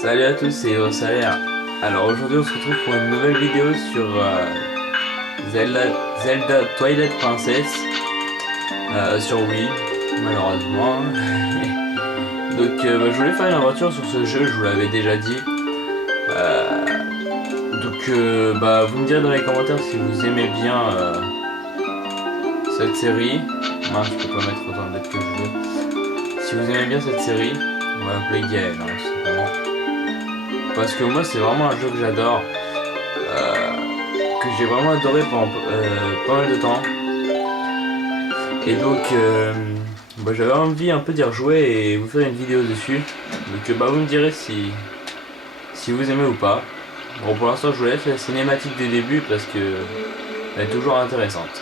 Salut à tous, c'est Salaire. Alors aujourd'hui on se retrouve pour une nouvelle vidéo sur Zelda Twilight Princess sur Wii, malheureusement. Donc je voulais faire une aventure sur ce jeu, je vous l'avais déjà dit. Vous me direz dans les commentaires si vous aimez bien cette série. Moi je peux pas mettre autant de lettres que je veux. Si vous aimez bien cette série, on va appeler Gaël, hein, simplement. Parce que moi c'est vraiment un jeu que j'adore, que j'ai vraiment adoré pendant pas mal de temps. Et donc j'avais envie un peu d'y rejouer et vous faire une vidéo dessus. Donc vous me direz si vous aimez ou pas. Bon, pour l'instant je vous laisse la cinématique du début parce que elle est toujours intéressante.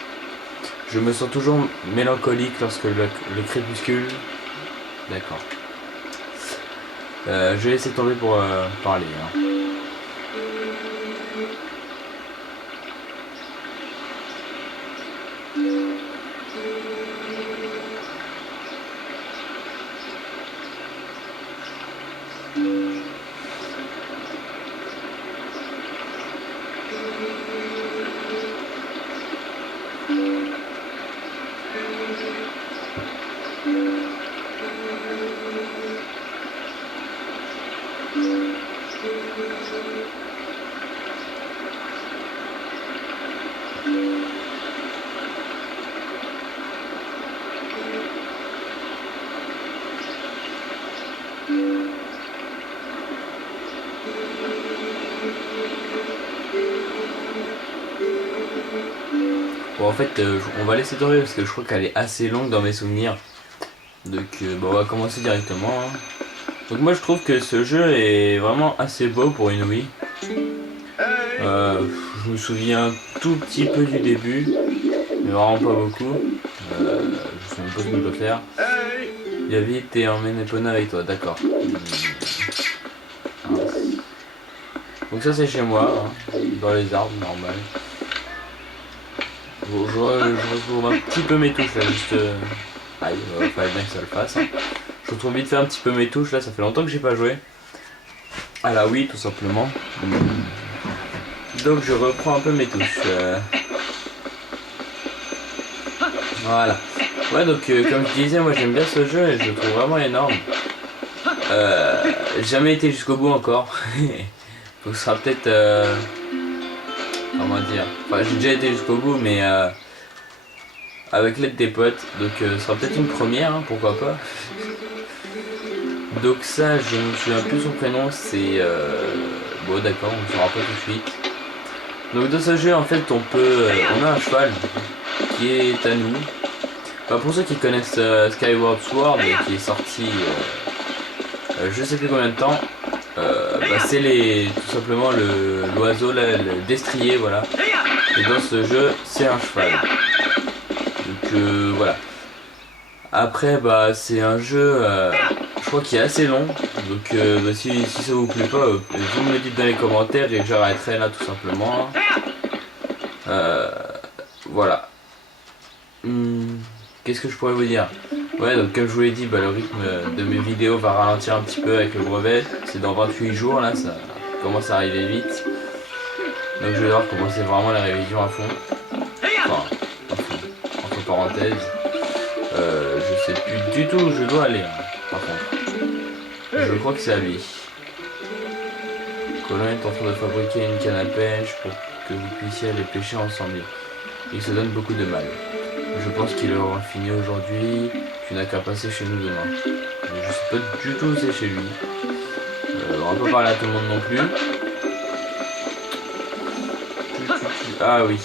Je me sens toujours mélancolique lorsque le crépuscule. D'accord. Je vais laisser tomber pour parler. Hein. Bon, en fait, on va laisser tomber parce que je crois qu'elle est assez longue dans mes souvenirs. Donc, on va commencer directement. Hein. Donc, moi, je trouve que ce jeu est vraiment assez beau pour une Wii. Je me souviens un tout petit peu du début, mais vraiment pas beaucoup. Je sais même pas ce que je dois faire. Viens vite et emmène Epona avec toi, d'accord. Donc, ça, c'est chez moi, hein, dans les arbres, normal. Bon, je retrouve un petit peu mes touches là, juste. Aïe, fallait bien que ça le fasse. Hein. Je retrouve vite fait un petit peu mes touches là, ça fait longtemps que j'ai pas joué. Ah là oui, tout simplement. Donc je reprends un peu mes touches. Voilà. Ouais, donc comme je disais, moi j'aime bien ce jeu et je le trouve vraiment énorme. J'ai jamais été jusqu'au bout encore. Donc ce sera peut-être. Comment dire. Enfin, j'ai déjà été jusqu'au bout, mais avec l'aide des potes. Donc ce sera peut-être une première, hein, pourquoi pas. Donc ça, je me souviens plus son prénom, c'est... Bon d'accord, on ne saura pas tout de suite. Donc dans ce jeu, en fait, on a un cheval qui est à nous. Enfin, pour ceux qui connaissent Skyward Sword, qui est sorti je sais plus combien de temps, c'est tout simplement l'oiseau, le destrier, voilà. Et dans ce jeu, c'est un cheval. Donc voilà. Après, c'est un jeu, je crois qu'il est assez long. Donc si ça vous plaît pas, vous me le dites dans les commentaires et j'arrêterai là tout simplement. Voilà. Qu'est-ce que je pourrais vous dire? Ouais, donc comme je vous l'ai dit, le rythme de mes vidéos va ralentir un petit peu avec le brevet. C'est dans 28 jours là, ça commence à arriver vite. Donc je vais devoir commencer vraiment la révision à fond. Enfin, à fond, entre parenthèses. Je sais plus du tout où je dois aller, hein, par contre. Je crois que c'est à lui. Colin est en train de fabriquer une canne à pêche pour que vous puissiez aller pêcher ensemble. Il se donne beaucoup de mal. Je pense qu'il aura fini aujourd'hui. Tu n'as qu'à passer chez nous demain. Je sais pas du tout où c'est chez lui. On va pas parler à tout le monde non plus. Ah oui,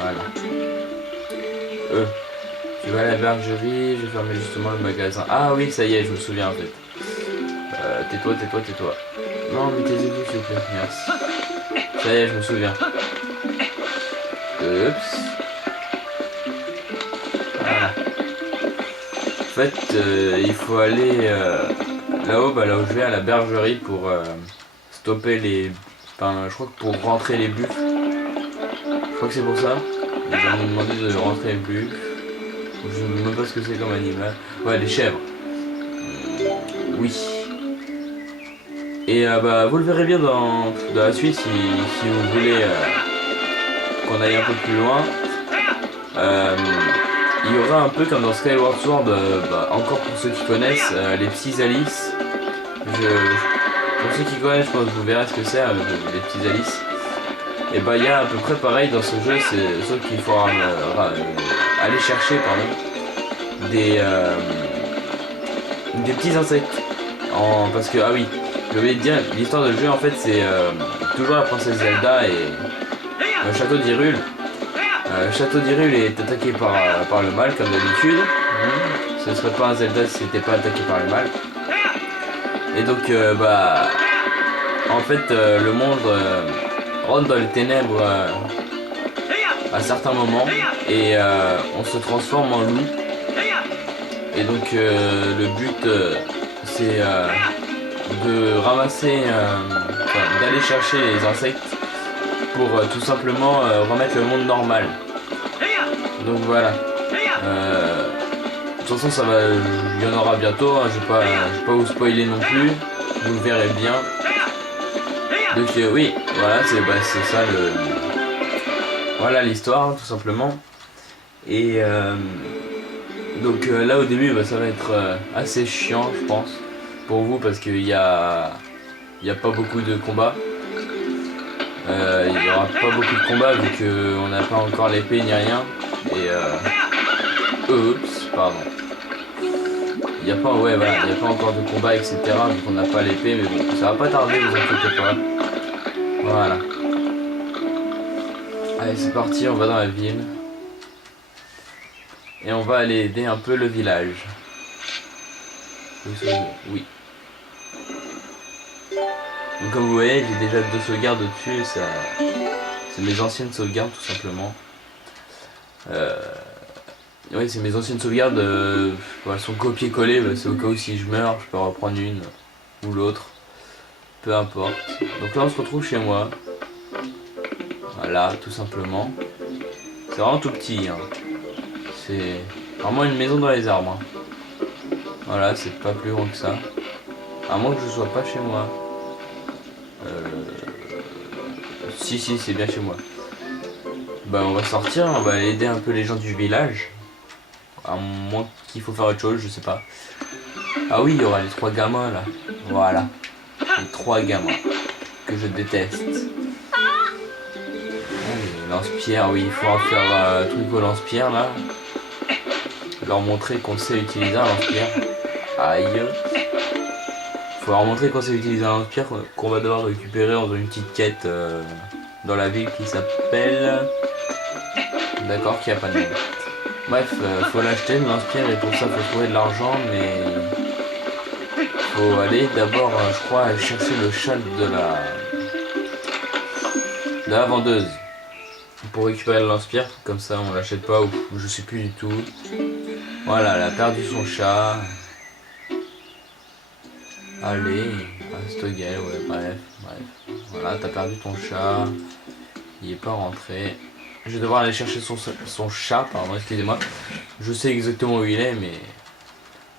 voilà. Tu vas à la bergerie, je vais fermer justement le magasin. Ah oui, ça y est, je me souviens en fait. Tais-toi, tais-toi, tais-toi. Non, mais taisez-vous s'il vous plaît, merci. Ça y est, je me souviens. Oups. Voilà. En fait, il faut aller là-haut, là où je vais, à la bergerie pour stopper les... Enfin, je crois que pour rentrer les buffles. Je crois que c'est pour ça. Ils vont me demander de rentrer les buffles. Je ne sais même pas ce que c'est comme animal. Ouais, les chèvres. Oui. Et bah, vous le verrez bien dans la suite si vous voulez qu'on aille un peu plus loin. Il y aura un peu comme dans Skyward Sword, bah, encore pour ceux qui connaissent, les petits Alice. Pour ceux qui connaissent, je pense que vous verrez ce que c'est, les petits Alice. Et bah il y a à peu près pareil dans ce jeu, c'est sauf qu'il faut aller chercher des petits insectes. Parce que, ah oui, je voulais te dire, l'histoire du jeu en fait c'est toujours la princesse Zelda et le château d'Hyrule. Le château d'Hyrule est attaqué par le mal comme d'habitude. Ce serait pas un Zelda si c'était pas attaqué par le mal. Et donc bah en fait le monde rentre dans les ténèbres à certains moments et on se transforme en loup. Et donc le but c'est de ramasser, d'aller chercher les insectes pour tout simplement remettre le monde normal. Donc voilà. De toute façon ça va, il y en aura bientôt, hein, je vais pas vous spoiler non plus, vous le verrez bien. Donc oui, voilà, c'est ça voilà l'histoire hein, tout simplement. Et donc là au début ça va être assez chiant je pense pour vous parce qu'il y a pas beaucoup de combats. Il n'y aura pas beaucoup de combats vu qu'on n'a pas encore l'épée ni rien. Et oups, pardon. Il n'y a pas, ouais, voilà, il n'y a pas encore de combat, etc. vu qu'on n'a pas l'épée, mais bon, ça va pas tarder, vous inquiétez pas. Voilà. Allez, c'est parti, on va dans la ville. Et on va aller aider un peu le village. Oui. Donc comme vous voyez, j'ai déjà 2 sauvegardes dessus, c'est mes anciennes sauvegardes tout simplement. Oui, c'est mes anciennes sauvegardes, elles sont copiées-collées, c'est au cas où si je meurs, je peux reprendre une ou l'autre, peu importe. Donc là on se retrouve chez moi, voilà, tout simplement. C'est vraiment tout petit, hein. C'est vraiment une maison dans les arbres. Hein. Voilà, c'est pas plus grand que ça. À moins que je sois pas chez moi. Si, c'est bien chez moi. Bah on va sortir, on va aider un peu les gens du village. À moins qu'il faut faire autre chose, je sais pas. Ah oui, il y aura les 3 gamins là. Voilà. Les 3 gamins. Que je déteste. Lance-pierre, oui, il faudra faire un truc au lance-pierre là. Leur montrer qu'on sait utiliser un lance-pierre. Aïe. Faut leur montrer qu'on sait utiliser un lance-pierre qu'on va devoir récupérer dans une petite quête dans la ville qui s'appelle... D'accord, qu'il n'y a pas de nom. Bref, faut l'acheter le lance-pierre et pour ça faut trouver de l'argent, mais faut aller d'abord, je crois, chercher le châle de la vendeuse pour récupérer le lance-pierre. Comme ça on l'achète pas ou je sais plus du tout. Voilà, elle a perdu son chat. Allez, Stogel, ouais, bref. Voilà, t'as perdu ton chat. Il est pas rentré. Je vais devoir aller chercher son chat, pardon, excusez-moi. Je sais exactement où il est, mais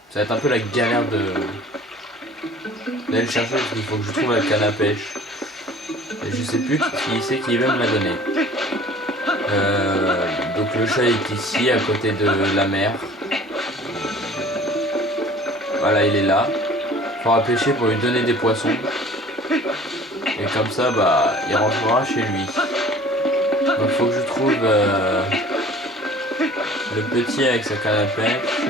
ça va être un peu la galère d'aller le chercher parce qu'il faut que je trouve la canne à pêche. Et je sais plus qui c'est qui va me la donner. Donc le chat est ici, à côté de la mer. Voilà, il est là. Il faudra pêcher pour lui donner des poissons. Et comme ça, bah, il rentrera chez lui. Donc faut que je trouve le petit avec sa canne à pêche, je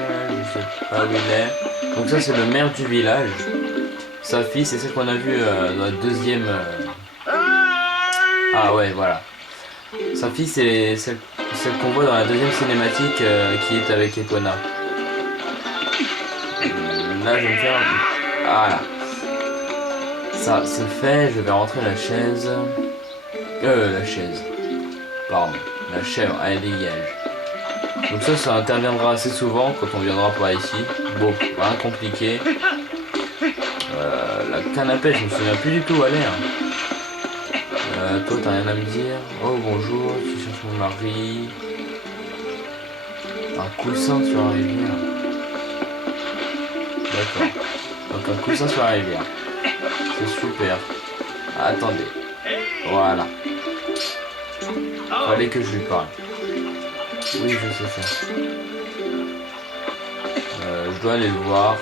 sais pas où il est. Donc ça c'est le maire du village. Sa fille c'est celle qu'on a vue dans la deuxième... Ah ouais voilà. Sa fille c'est celle qu'on voit dans la deuxième cinématique qui est avec Epona. Là je vais me faire... Voilà. Ça c'est fait, je vais rentrer la chaise. La chaise. Pardon, la chèvre, elle dégage. Donc ça interviendra assez souvent quand on viendra par ici. Bon, rien compliqué. La canne à pêche, je me souviens plus du tout où elle est. Hein. Toi, t'as rien à me dire. Oh, bonjour, tu cherches mon mari. Un coussin sur la rivière. D'accord. Donc un coussin sur la rivière. C'est super. Attendez. Voilà. Fallait que je lui parle. Oui, je sais ça. Je dois aller le voir.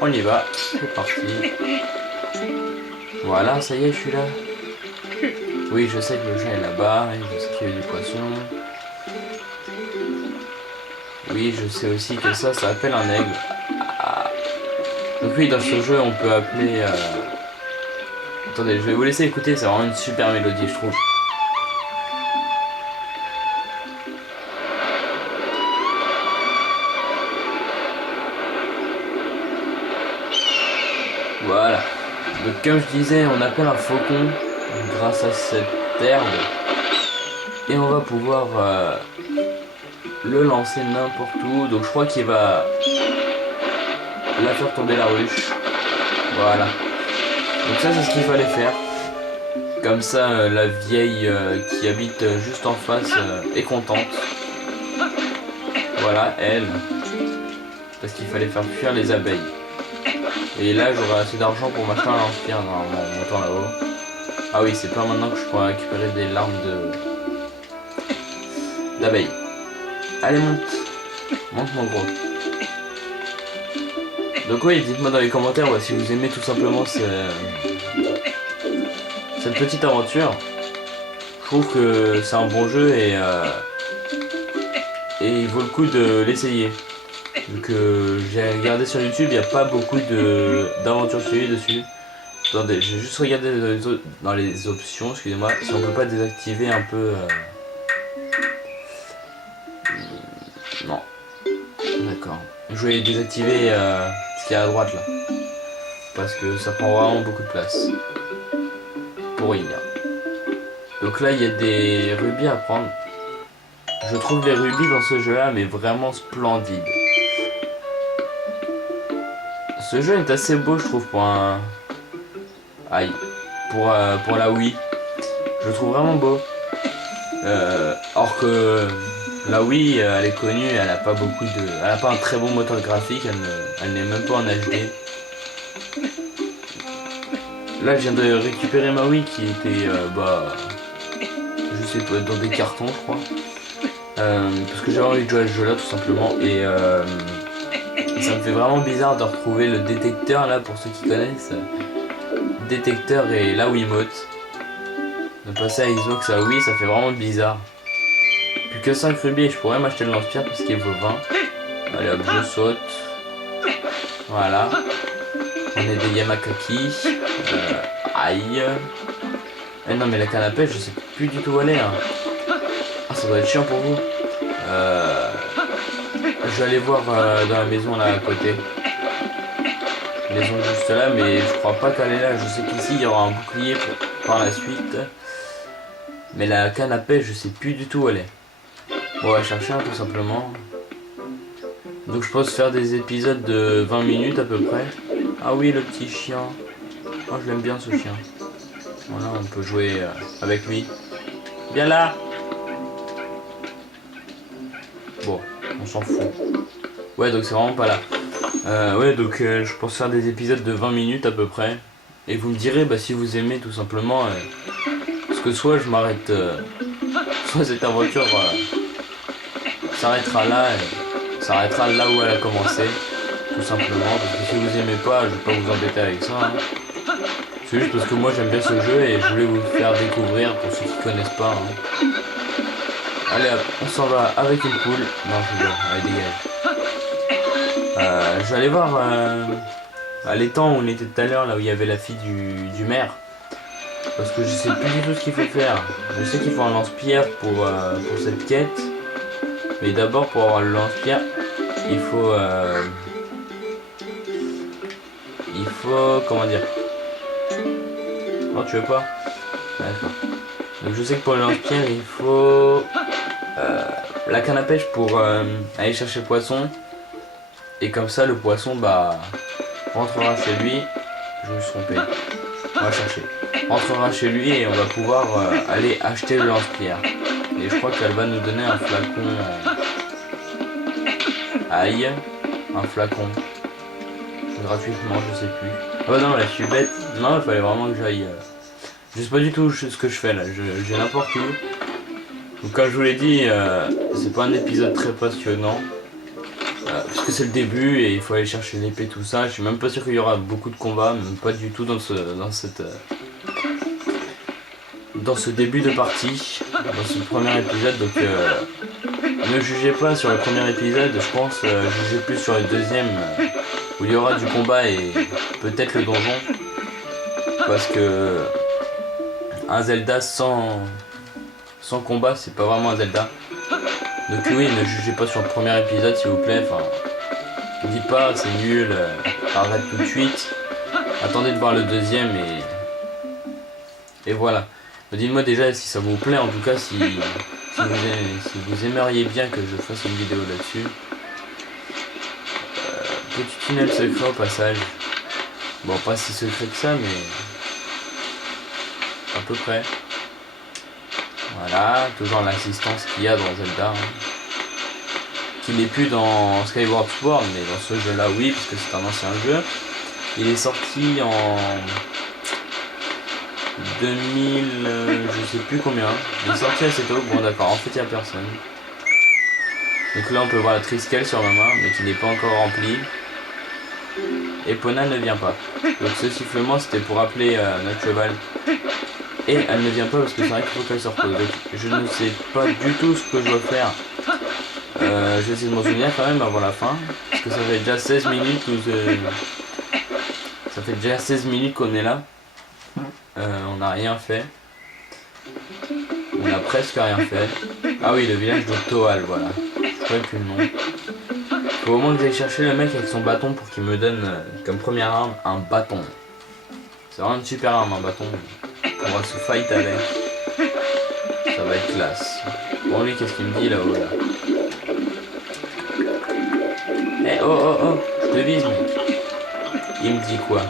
On y va. C'est parti. Voilà, ça y est, je suis là. Oui, je sais que le chat est là-bas. Et je sais qu'il y a du poisson. Oui, je sais aussi que ça appelle un aigle. Ah. Donc oui, dans ce jeu, on peut appeler... Attendez, je vais vous laisser écouter. C'est vraiment une super mélodie, je trouve. Voilà. Donc comme je disais, on appelle un faucon grâce à cette herbe. Et on va pouvoir le lancer n'importe où. Donc je crois qu'il va la faire tomber la ruche. Voilà. Donc ça c'est ce qu'il fallait faire. Comme ça la vieille qui habite juste en face est contente. Voilà, elle. Parce qu'il fallait faire fuir les abeilles. Et là j'aurai assez d'argent pour m'acheter un lance-pierre en montant là-haut. Ah oui, c'est pas maintenant que je pourrais récupérer des larmes d'abeilles. Allez, monte. Monte mon gros. Donc oui, dites-moi dans les commentaires si vous aimez tout simplement cette petite aventure. Je trouve que c'est un bon jeu et il vaut le coup de l'essayer. Donc j'ai regardé sur YouTube, il n'y a pas beaucoup d'aventures suivies dessus. Attendez, j'ai juste regardé dans les options, excusez-moi, si on peut pas désactiver un peu... Non. D'accord. Je vais désactiver ce qu'il y a à droite là. Parce que ça prend vraiment beaucoup de place. Pour rien. Donc là, il y a des rubis à prendre. Je trouve les rubis dans ce jeu là, mais vraiment splendides. Ce jeu est assez beau, je trouve, pour un... Aïe. Pour la Wii. Je le trouve vraiment beau. Or que la Wii, elle est connue, elle a pas beaucoup de... Elle a pas un très bon moteur graphique, elle n'est même pas en HD. Là, je viens de récupérer ma Wii qui était, je sais pas, dans des cartons, je crois. Parce que j'avais envie de jouer à ce jeu-là, tout simplement. Et ça me fait vraiment bizarre de retrouver le détecteur, là, pour ceux qui connaissent. Détecteur et la Wiimote. De passer à Xbox à Wii, ça fait vraiment bizarre. Plus que 5 rubis, je pourrais m'acheter le lance-pierre parce qu'il vaut 20. Allez hop, je saute. Voilà. On est des Yamakaki. Aïe. Eh non mais la canne à pêche, je sais plus du tout où aller. Hein. Ah, ça doit être chiant pour vous. Je vais aller voir dans la maison là à côté. Maison juste là, mais je crois pas qu'elle est là. Je sais qu'ici il y aura un bouclier par la suite. Mais la canne à pêche, je sais plus du tout où elle est. On va chercher un tout simplement. Donc je pense faire des épisodes de 20 minutes à peu près. Ah oui, le petit chien. Oh, je l'aime bien ce chien. Voilà, on peut jouer avec lui. Viens là. Bon, on s'en fout. Ouais, donc c'est vraiment pas là. Ouais, donc je pense faire des épisodes de 20 minutes à peu près. Et vous me direz si vous aimez tout simplement. Parce que soit je m'arrête... soit cette aventure s'arrêtera là. S'arrêtera là où elle a commencé. Tout simplement. Parce que si vous aimez pas, je vais pas vous embêter avec ça. Hein. C'est juste parce que moi j'aime bien ce jeu et je voulais vous le faire découvrir pour ceux qui connaissent pas. Hein. Allez hop, on s'en va avec une poule. Non, je rigole, allez dégage. Je vais aller voir à l'étang où on était tout à l'heure, là où il y avait la fille du maire. Parce que je sais plus du tout ce qu'il faut faire. Je sais qu'il faut un lance-pierre pour cette quête. Mais d'abord pour avoir le lance-pierre, il faut... comment dire? Non, tu veux pas? D'accord. Donc je sais que pour le lance-pierre, il faut... la canne à pêche pour aller chercher le poisson. Et comme ça, le poisson, rentrera chez lui. Je me suis trompé. On va chercher. Rentrera chez lui et on va pouvoir aller acheter le lance-pierre. Et je crois qu'elle va nous donner un flacon... Aïe. Un flacon. Gratuitement, je sais plus. Ah bah non, là je suis bête. Non, il fallait vraiment que j'aille. Je sais pas du tout ce que je fais là, j'ai n'importe où. Donc comme je vous l'ai dit, c'est pas un épisode très passionnant. Puisque c'est le début et il faut aller chercher l'épée, tout ça. Je suis même pas sûr qu'il y aura beaucoup de combats, même pas du tout dans ce début de partie, dans ce premier épisode. Donc ne jugez pas sur le premier épisode, je pense, jugez plus sur le deuxième, où il y aura du combat et peut-être le donjon. Parce que un Zelda sans combat, c'est pas vraiment un Zelda. Donc oui, ne jugez pas sur le premier épisode s'il vous plaît, enfin, dites pas c'est nul, arrête tout de suite, attendez de voir le deuxième et voilà. Dites-moi déjà si ça vous plaît, en tout cas si vous aimeriez bien que je fasse une vidéo là-dessus. Petit tunnel secret au passage, bon pas si secret que ça mais à peu près. Voilà, toujours l'assistance qu'il y a dans Zelda, hein. Qui n'est plus dans Skyward Sword, mais dans ce jeu là oui, parce que c'est un ancien jeu. Il est sorti en 2000, je sais plus combien. Il est sorti assez tôt, bon d'accord, en fait il n'y a personne. Donc là on peut voir la Triskel sur ma main, mais qui n'est pas encore remplie. Et Pona ne vient pas. Donc ce sifflement c'était pour appeler notre cheval. Et elle ne vient pas parce que c'est vrai qu'il faut qu'elle se repose. Donc je ne sais pas du tout ce que je dois faire. Je vais essayer de m'en souvenir quand même avant la fin. Parce que ça fait déjà 16 minutes ça fait déjà 16 minutes qu'on est là. On n'a rien fait. On a presque rien fait. Ah oui, le village de Toal, voilà. Je crois plus le nom. Faut au moins que j'aille chercher le mec avec son bâton pour qu'il me donne comme première arme un bâton. C'est vraiment une super arme, un bâton. On va se fight avec. Ça va être classe. Bon lui qu'est-ce qu'il me dit là-haut là? Eh oh oh oh, je te vise mec. Il me dit quoi?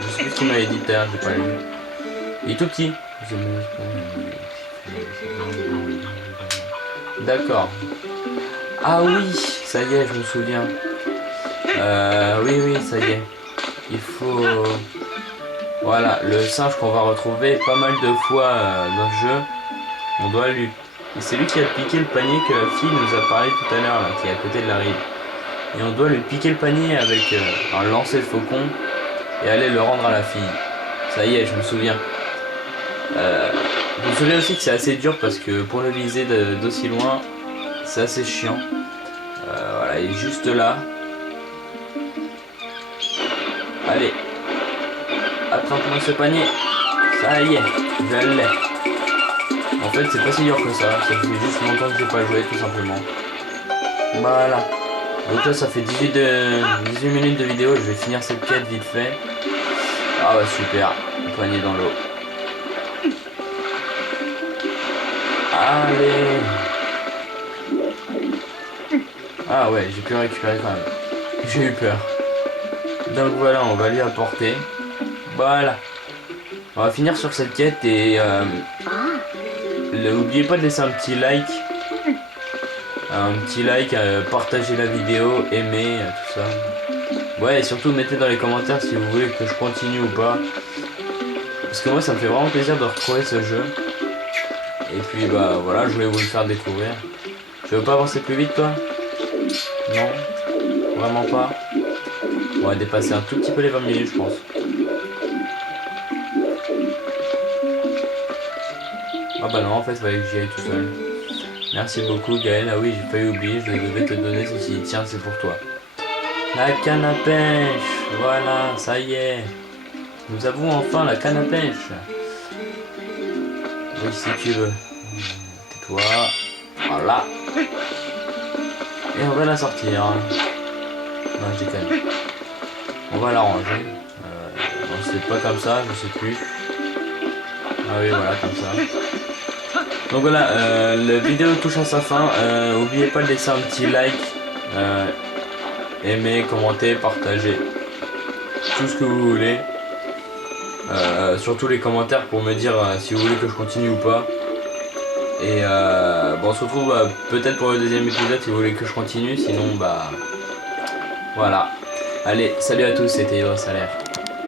Je sais plus ce qu'il m'avait dit tout à l'heure, j'ai pas lu. Il est tout petit. D'accord. Ah oui, ça y est, je me souviens. Oui, ça y est. Il faut... Voilà, le singe qu'on va retrouver pas mal de fois dans le jeu. On doit lui... Et c'est lui qui a piqué le panier que la fille nous a parlé tout à l'heure, là, qui est à côté de la rive. Et on doit lui piquer le panier avec un lancer de faucon et aller le rendre à la fille. Ça y est, je me souviens. Je me souviens aussi que c'est assez dur parce que pour le liser d'aussi loin, c'est assez chiant. Voilà, il est juste là. Allez, attrape-moi ce panier. Ça y est, je l'ai. En fait, c'est pas si dur que ça. Ça fait juste longtemps que j'ai pas joué, tout simplement. Voilà. Donc là, ça fait 18 minutes de vidéo. Je vais finir cette quête vite fait. Ah bah super, le panier dans l'eau. Allez. Ah ouais, j'ai pu récupérer quand même. J'ai eu peur. Donc voilà, on va lui apporter. Voilà. On va finir sur cette quête et n'oubliez pas de laisser un petit like. Partager la vidéo, aimer, tout ça. Ouais, et surtout mettez dans les commentaires si vous voulez que je continue ou pas. Parce que moi ça me fait vraiment plaisir de retrouver ce jeu. Et puis bah voilà, je voulais vous le faire découvrir. Tu veux pas avancer plus vite toi? Non? Vraiment pas? On va dépasser un tout petit peu les 20 minutes je pense. Ah bah non, en fait il fallait que j'y aille tout seul. Merci beaucoup Gaël, ah oui j'ai failli oublier, je devais te donner ceci, tiens c'est pour toi. La canne à pêche, voilà, ça y est. Nous avons enfin la canne à pêche. Oui si tu veux. Tais-toi, voilà. Et on va la sortir. Non je déconne. On va la ranger. Non c'est pas comme ça, je sais plus. Ah oui voilà comme ça. Donc voilà, la vidéo touche à sa fin. N'oubliez pas de laisser un petit like, aimer, commenter, partager, tout ce que vous voulez. Surtout les commentaires pour me dire si vous voulez que je continue ou pas. Et bon, on se retrouve peut-être pour le deuxième épisode si vous voulez que je continue. Sinon, bah voilà. Allez, salut à tous, c'était Hero Salaire.